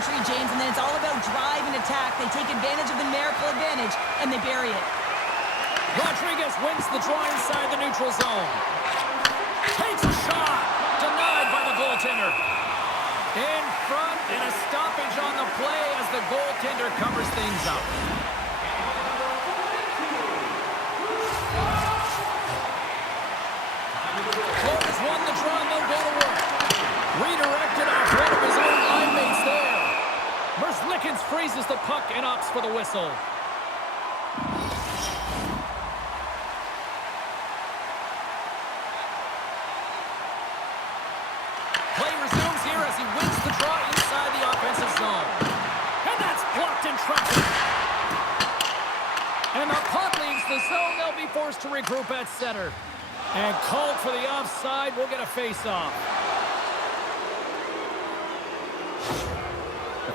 entry, James, and then it's all about drive and attack. They take advantage of the numerical advantage, and they bury it. Rodriguez wins the draw inside the neutral zone. Takes a shot. Denied by the goaltender. In front, and a stoppage on the play as the goaltender covers things up. Florida's won the draw, and they'll go to work. Redirected off one of his own line mates there. Merzlikins freezes the puck and opts for the whistle. Play resumes here as he wins the draw inside the offensive zone. And that's blocked in traffic. And the puck leaves the zone. They'll be forced to regroup at center. And called for the offside. We'll get a face-off.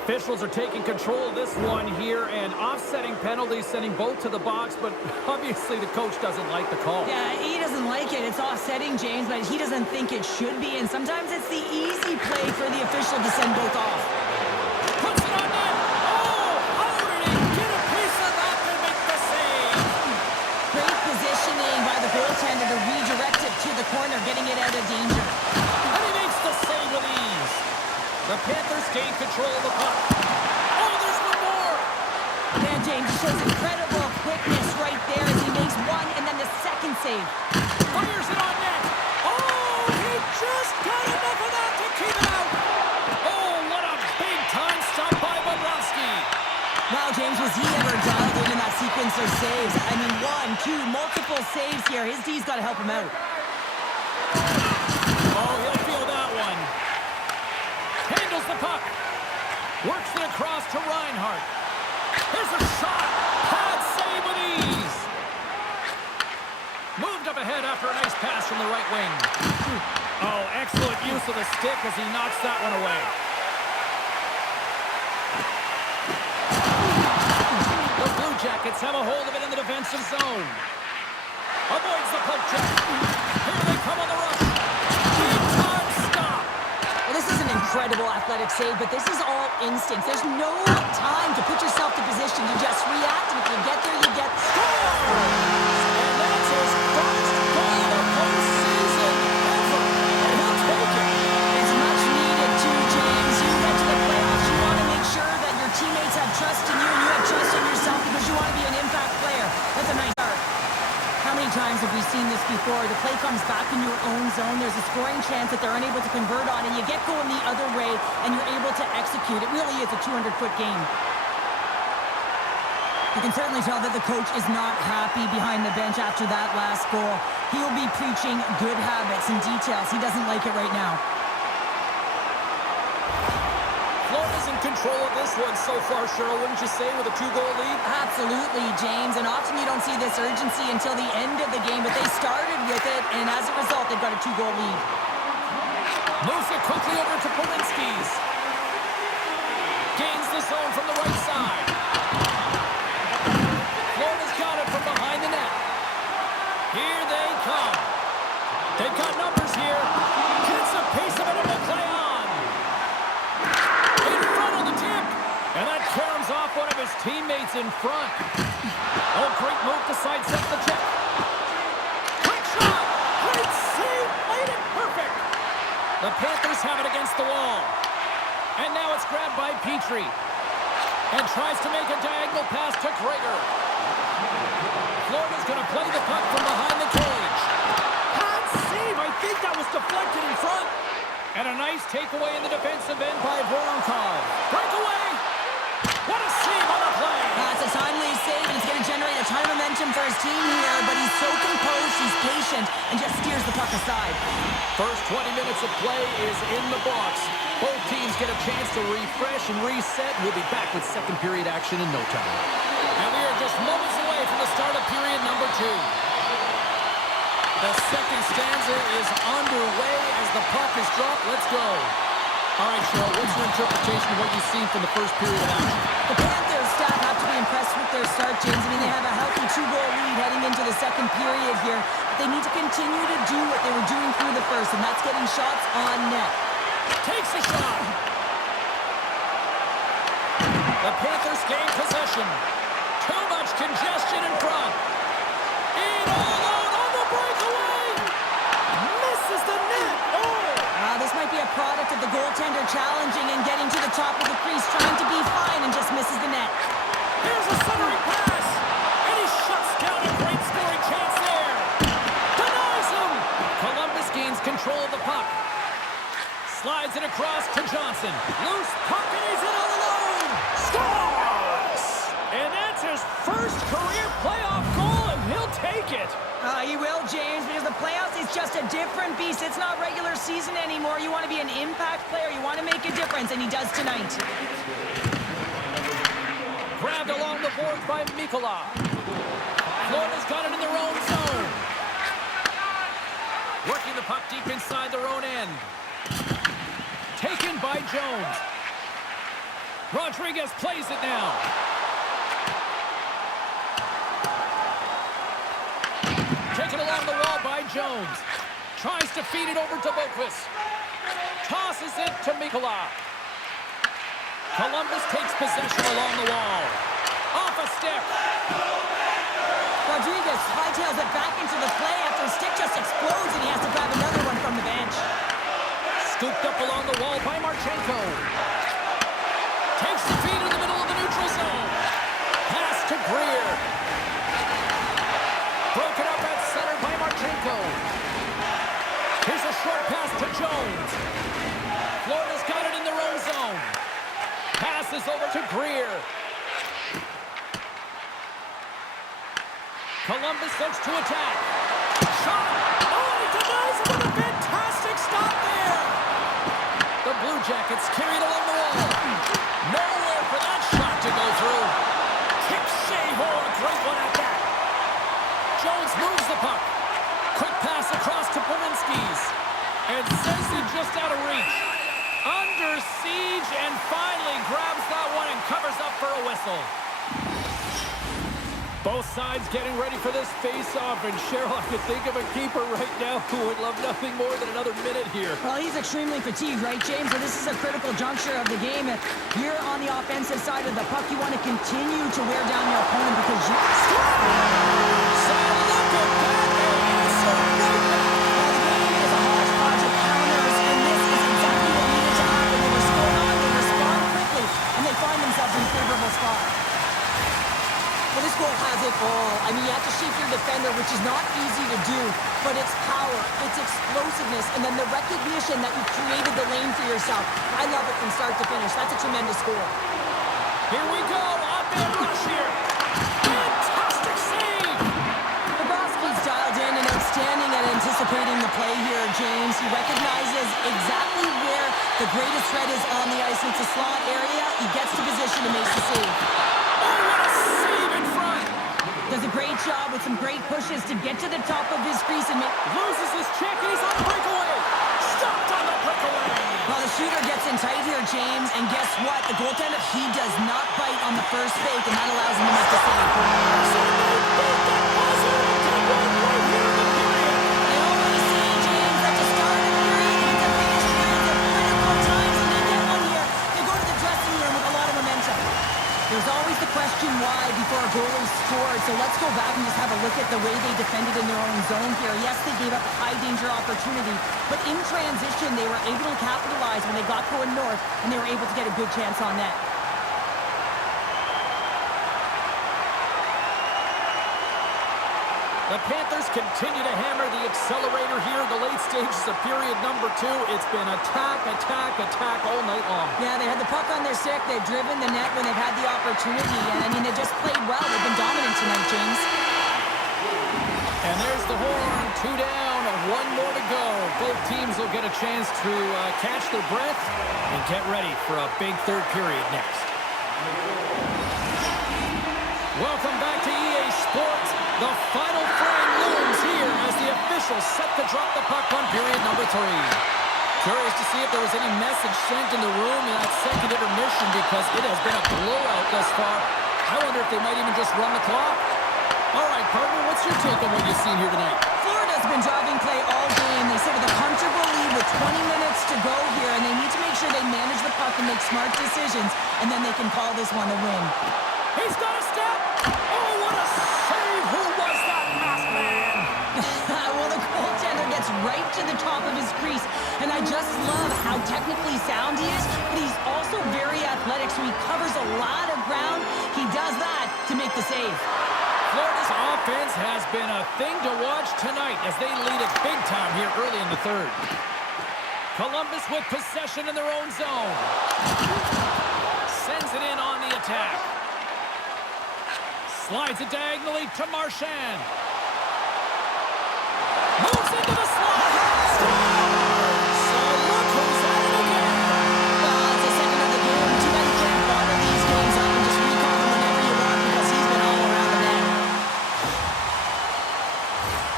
Officials are taking control of this one here, and offsetting penalties, sending both to the box, but obviously the coach doesn't like the call. Yeah, he doesn't like it. It's offsetting, James, but he doesn't think it should be, and sometimes it's the easy play for the official to send both off. Puts it on net! Oh! How did he get a piece of that to make the save? Great positioning by the goaltender to redirect it to the corner, getting it out of danger. And he makes the save with ease. The Panthers gain control of the puck. Oh, there's one more! Man, James shows incredible quickness right there as he makes one and then the second save. Fires it on net. Oh, he just got enough of that to keep it out. Oh, what a big-time stop by Bobrovsky. Wow, James, was he ever dialed in that sequence of saves? I mean, one, two, multiple saves here. His D's got to help him out. Oh, he'll feel that one. Handles the puck. Works it across to Reinhart. Here's a shot. Pad save with ease. Moved up ahead after a nice pass from the right wing. Oh, excellent use of the stick as he knocks that one away. The Blue Jackets have a hold of it in the defensive zone. Avoids the poke check. Here they come on the rush. Big-time stop. Well, this is an incredible athletic save, but this is all instincts. There's no time to put yourself to position. You just react, and if you get there, you get scored. And that's his first goal of the postseason ever. And he'll take it. It's much needed too, James. You get to the playoffs, you want to make sure that your teammates have trust in you, and you have trust in yourself because you want to be an impact player. That's a nice start. How many times have we seen this before? The play comes back in your own zone. There's a scoring chance that they're unable to convert on, and you get going the other way, and you're able to execute. It really is a 200-foot game. You can certainly tell that the coach is not happy behind the bench after that last goal. He'll be preaching good habits and details. He doesn't like it right now. Florida's in control of this one so far, Cheryl, wouldn't you say, with a 2-goal lead? Absolutely, James, and often you don't see this urgency until the end of the game, but they started with it, and as a result, they've got a 2-goal lead. Moves it quickly over to Polinskis. Gains the zone from the right side. Florida's got it from behind the net. Here they come. They've got numbers here. Gets a piece of it and will play on. In front on the tip. And that caroms off one of his teammates in front. Oh, great move to sidestep the check. Quick shot. Great save. Played it perfect. The Panthers have it against the wall. And now it's grabbed by Petrie. And tries to make a diagonal pass to Gregor. Florida's going to play the puck from behind the cage. Hot save. I think that was deflected in front. And a nice takeaway in the defensive end by Voronkov. Breakaway. What a save on the play. That's a timely save, and it's going to generate a ton of momentum for his team here, but he's so composed, he's patient, and just steers the puck aside. First 20 minutes of play is in the box. Both teams get a chance to refresh and reset. We'll be back with second period action in no time. And we are just moments away from the start of period number 2. The second stanza is underway as the puck is dropped. Let's go. All right, Cheryl, what's your interpretation of what you've seen from the first period of action? The Panthers staff have to be impressed with their start, James. I mean, they have a healthy 2-goal lead heading into the second period here. But they need to continue to do what they were doing through the first, and that's getting shots on net. Takes a shot. The Panthers gain possession. Too much congestion in front. In all alone on the breakaway. Misses the net. Oh! This might be a product of the goaltender challenging and getting to the top of the crease, trying to be fine, and just misses the net. Here's a centering pass. And he shuts down a great scoring chance there. Denies him. Columbus gains control of the puck. Slides it across to Johnson. Loose puck, and he's in all alone. Scores! And that's his first career playoff goal, and he'll take it. He will, James, because the playoffs is just a different beast. It's not regular season anymore. You want to be an impact player. You want to make a difference, and he does tonight. Grabbed along the boards by Mikkola. Florida's got it in their own zone. Working the puck deep inside their own end. Taken by Jones. Rodriguez plays it now. Taken along the wall by Jones. Tries to feed it over to Boqvist. Tosses it to Mikkola. Columbus takes possession along the wall. Off a stick. Rodriguez hightails it back into the play after his stick just explodes, and he has to grab another one from the bench. Scooped up along the wall by Marchenko. Takes the feed in the middle of the neutral zone. Pass to Greer. Broken up at center by Marchenko. Here's a short pass to Jones. Florida's got it in their own zone. Passes over to Greer. Columbus looks to attack. Shot! Oh, he denies him with a fantastic stop there! The Blue Jackets carried along the wall. Nowhere for that shot to go through. Kick Shea-Ho, a great one at that. Jones moves the puck. Quick pass across to Pominskis. And says he's just out of reach. Under siege and finally grabs that one and covers up for a whistle. Both sides getting ready for this face-off, and Cheryl, I could think of a keeper right now who would love nothing more than another minute here. Well, he's extremely fatigued, right, James? So this is a critical juncture of the game. If you're on the offensive side of the puck, you want to continue to wear down your opponent because you... So look at that answer right back. Well, the game is a hodgepodge of counters, and this is exactly what needed to happen. They were scored on, they respond quickly, and they find themselves in a favorable spot. Well, this goal has it all. I mean, you have to shape your defender, which is not easy to do, but it's power, it's explosiveness, and then the recognition that you created the lane for yourself. I love it from start to finish. That's a tremendous goal. Here we go, on-man rush here. Fantastic save! Bobrovsky's dialed in and outstanding at anticipating the play here, James. He recognizes exactly where the greatest threat is on the ice. It's a slot area. He gets to position to make the save. Does a great job with some great pushes to get to the top of his crease and loses his check, and he's on the breakaway. Stopped on the breakaway. Well, the shooter gets in tight here, James, and guess what? The goaltender, he does not bite on the first fake, and that allows him to make the save. So they beat that buzzer to one right here in the period. They always say, James, that to start a period and to finish periods at critical times, and they get one here. They go to the dressing room with a lot of momentum. There's always the question why before a goal is scored, so let's go back and just have a look at the way they defended in their own zone here. Yes, they gave up a high-danger opportunity, but in transition, they were able to capitalize when they got going north, and they were able to get a good chance on net. The Panthers continue to hammer the accelerator here in the late stages of period number 2. It's been attack, attack, attack all night long. Yeah, they had the puck on their stick. They've driven the net when they've had the opportunity. And, I mean, they just played well. They've been dominant tonight, James. And there's the horn. 2 down, 1 more to go. Both teams will get a chance to catch their breath and get ready for a big third period next. Welcome back to EA Sports. The final frame looms here as the officials set to drop the puck on period number 3. Curious to see if there was any message sent in the room in that second intermission because it has been a blowout thus far. I wonder if they might even just run the clock. All right, partner, what's your take on what you've seen here tonight? Florida Florida's been driving play all game. They sit with a comfortable lead with 20 minutes to go here, and they need to make sure they manage the puck and make smart decisions, and then they can call this one a win. He's got a step. Oh, what a save. Who was that masked man? Well, the goaltender gets right to the top of his crease, and I just love how technically sound he is, but he's also very athletic, so he covers a lot of ground. He does that to make the save. Florida's offense has been a thing to watch tonight as they lead it big time here early in the third. Columbus with possession in their own zone. Sends it in on the attack. Slides it diagonally to Marchand. Moves into the slot. Scores! So look who's at it again. Well, it's the second of the game. Too bad you can't bottle these games up and just recall them whenever you want because he's been all around the net.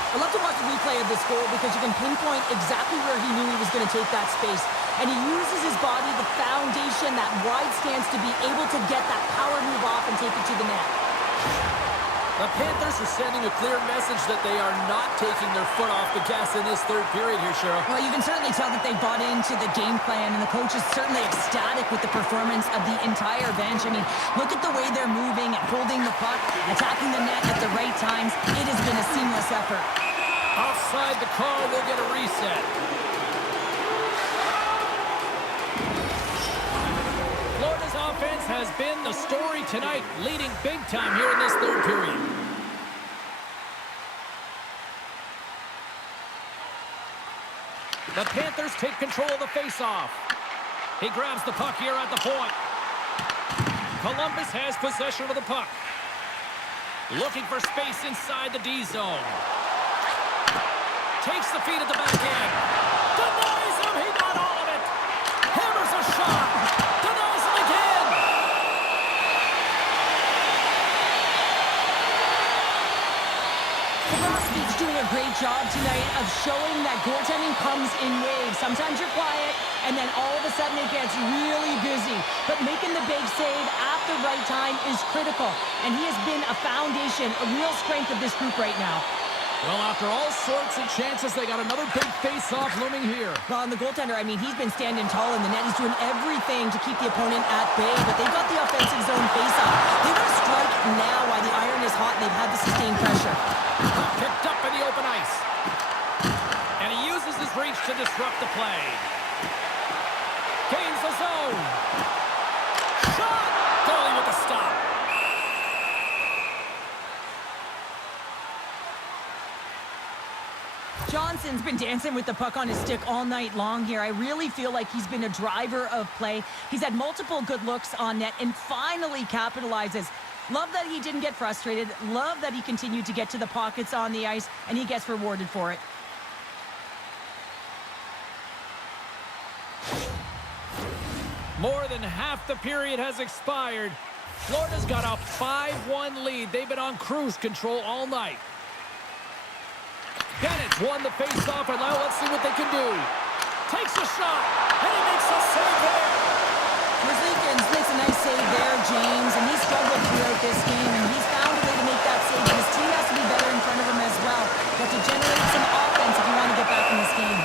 I love to watch the replay of this goal because you can pinpoint exactly where he knew he was going to take that space. And he uses his body, the foundation, that wide stance to be able to get that power move off and take it to the net. The Panthers are sending a clear message that they are not taking their foot off the gas in this third period here, Cheryl. Well, you can certainly tell that they bought into the game plan, and the coach is certainly ecstatic with the performance of the entire bench. I mean, look at the way they're moving, holding the puck, attacking the net at the right times. It has been a seamless effort. Offside the call, we'll get a reset. Florida's offense has been the story tonight, leading big time here in this third period. The Panthers take control of the faceoff. He grabs the puck here at the point. Columbus has possession of the puck. Looking for space inside the D zone. Takes the feed at the back end. Denies him. He got all of it. Hammers a shot. Denies him again. Bobrovsky's doing a great job tonight of showing that goaltending comes in waves. Sometimes you're quiet, and then all of a sudden it gets really busy. But making the big save at the right time is critical, and he has been a foundation, a real strength of this group right now. Well, after all sorts of chances, they got another big face-off looming here. Well, and the goaltender, I mean, he's been standing tall in the net. He's doing everything to keep the opponent at bay, but they've got the offensive zone face-off. They want to strike now while the iron is hot and they've had the sustained pressure. Picked up in the open ice. And he uses his reach to disrupt the play. Gains the zone. Shot! Goalie with the stop. Johnson's been dancing with the puck on his stick all night long here. I really feel like he's been a driver of play. He's had multiple good looks on net and finally capitalizes. Love that he didn't get frustrated. Love that he continued to get to the pockets on the ice, and he gets rewarded for it. More than half the period has expired. Florida's got a 5-1 lead. They've been on cruise control all night. Bennett's won the faceoff, and now let's see what they can do. Takes a shot, and he makes a save there. Merzlikins makes a nice save there, James, and he's struggled throughout this game, and he's found a way to make that save, and his team has to be better in front of him as well. You have to generate some offense if you want to get back in this game.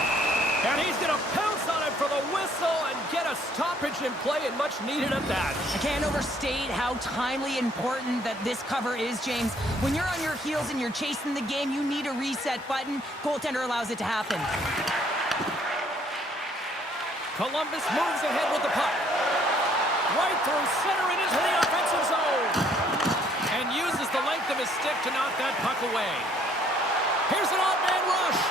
And he's going to pounce on it for the whistle and get a stoppage in play, and much needed at that. I can't overstate how timely important that this cover is, James. When you're on your heels and you're chasing the game, you need a reset button. Goaltender allows it to happen. Columbus moves ahead with the puck. Right through center and into the offensive zone. And uses the length of his stick to knock that puck away. Here's an odd-man rush.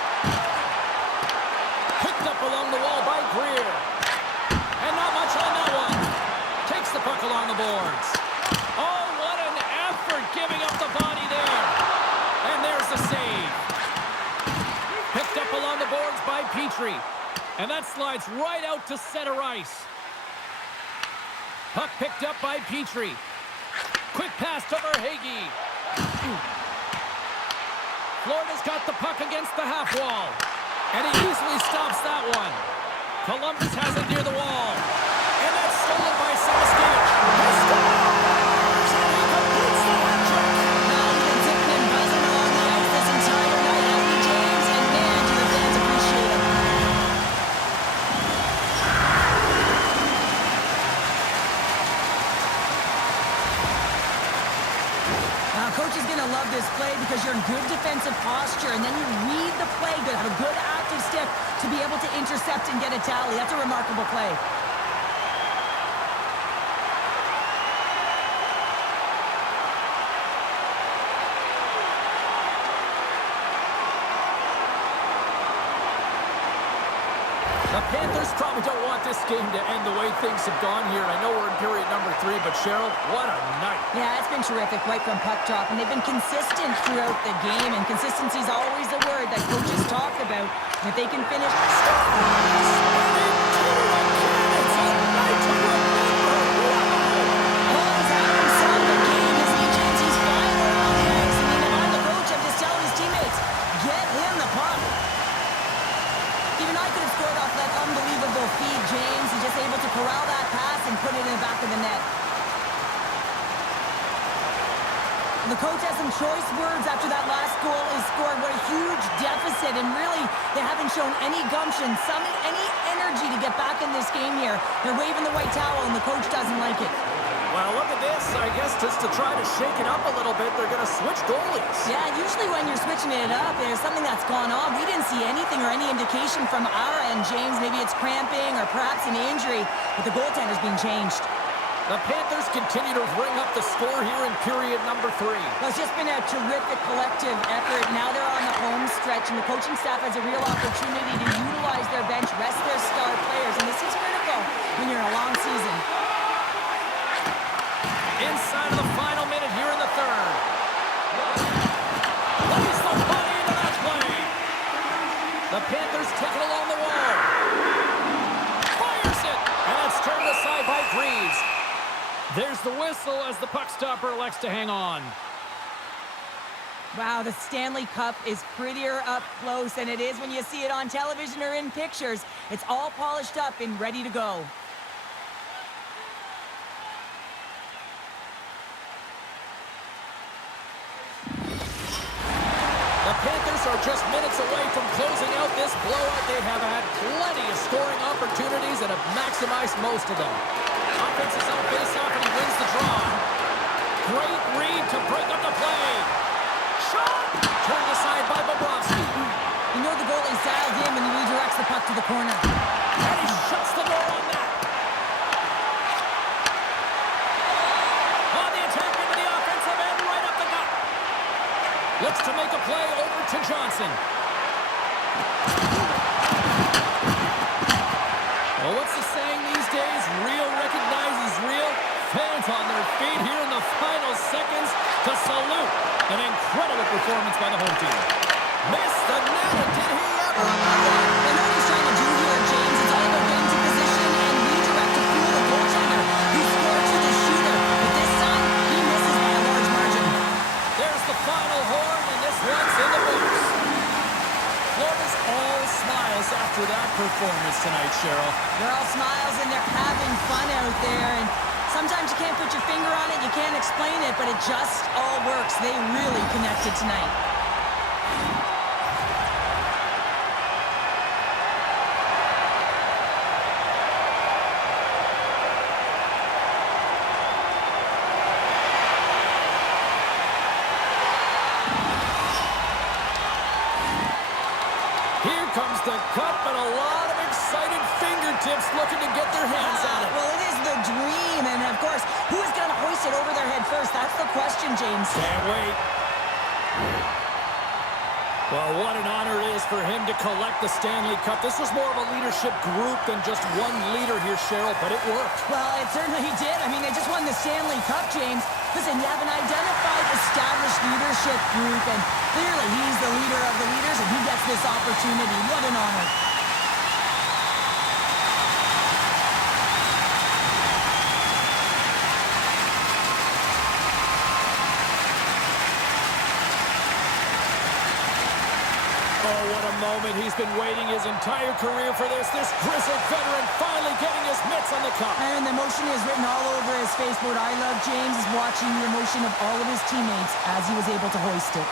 Picked up along the wall by Greer. And not much on that one. Takes the puck along the boards. Oh, what an effort giving up the body there. And there's the save. Picked up along the boards by Petrie. And that slides right out to center ice. Puck picked up by Petrie. Quick pass to Verhaeghe. Florida's got the puck against the half wall. And he easily stops that one. Columbus has it near the wall. And that's stolen by Saskevich. He scores! And he completes the hat trick. Now he's been zipping and buzzing along the ice this entire night, hasn't he, James? And Coach is going to love this play because you're in good defensive posture, and then you read the play good, have a good active stick to be able to intercept and get a tally. That's a remarkable play. The Panthers probably don't want this game to end the way things have gone here. I know we're in period number 3, but Cheryl, what a night. Yeah, it's been terrific right from puck drop, and they've been consistent throughout the game, and consistency is always a word that coaches talk about. And if they can finish... It's a night to remember. Wow. Oh, he's having himself a game, isn't he, James? He's flying around the ice. I mean, if I'm the coach, I'm just telling his teammates, get him the puck. Even I could have scored off that unbelievable feed, James. He's just able to corral that pass and put it in the back of the net. The coach has some choice words after that last goal is scored. What a huge deficit, and really, they haven't shown any gumption, any energy to get back in this game here. They're waving the white towel, and the coach doesn't like it. Well, look at this. I guess just to try to shake it up a little bit, they're going to switch goalies. Yeah, usually when you're switching it up, there's something that's gone on. We didn't see anything or any indication from our end, James. Maybe it's cramping or perhaps an injury, but the goaltender's being changed. The Panthers continue to ring up the score here in period number 3. Well, it's just been a terrific collective effort. Now they're on the home stretch, and the coaching staff has a real opportunity to utilize their bench, rest their star players, and this is critical when you're in a long season. Inside of the final minute here in the third. Plays the body into that play. The Panthers take it along the wall. Fires it, and it's turned aside by Greaves. There's the whistle as the puck stopper elects to hang on. Wow, the Stanley Cup is prettier up close than it is when you see it on television or in pictures. It's all polished up and ready to go. The Panthers are just minutes away from closing out this blowout. They have had plenty of scoring opportunities and have maximized most of them. Offense is on a face-off, and he wins the draw. Great read to break up the play. Shot! Turned aside by Bobrovsky. You know the goalie's dialed in when he redirects the puck to the corner. And he shuts the door on that. On the attack into the offensive end, right up the gut. Looks to make a play over to Johnson. Well, what's the saying these days? Real recognizes real. Fans on their feet here in the final seconds to salute an incredible performance by the home team. Missed the net, and did he ever? I know what he's trying to do here, James. It's all about getting to position and redirect to fuel the goaltender who scored to the shooter. But this time, he misses by a large margin. There's the final horn, and this one's in the books. Florida's all smiles after that performance tonight, Cheryl. They're all smiles and they're having fun out there. And sometimes you can't put your finger on it, you can't explain it, but it just all works. They really connected tonight. Here comes the cup, and a lot of excited fingertips looking to get their hands on it. Well, it is the dream, and of course, who is going to hoist it over their head first? That's the question, James. Can't wait. Well, what an honor it is for him to collect the Stanley Cup. This was more of a leadership group than just one leader here, Cheryl, but it worked. Well, it certainly did. I mean, they just won the Stanley Cup, James. Listen, you have an identified, established leadership group, and clearly he's the leader of the leaders, and he gets this opportunity. What an honor. Oh, what a moment. He's been waiting his entire career for this. This grizzled veteran finally getting his mitts on the cup. And the emotion is written all over his face. What I love, James, is watching the emotion of all of his teammates as he was able to hoist it.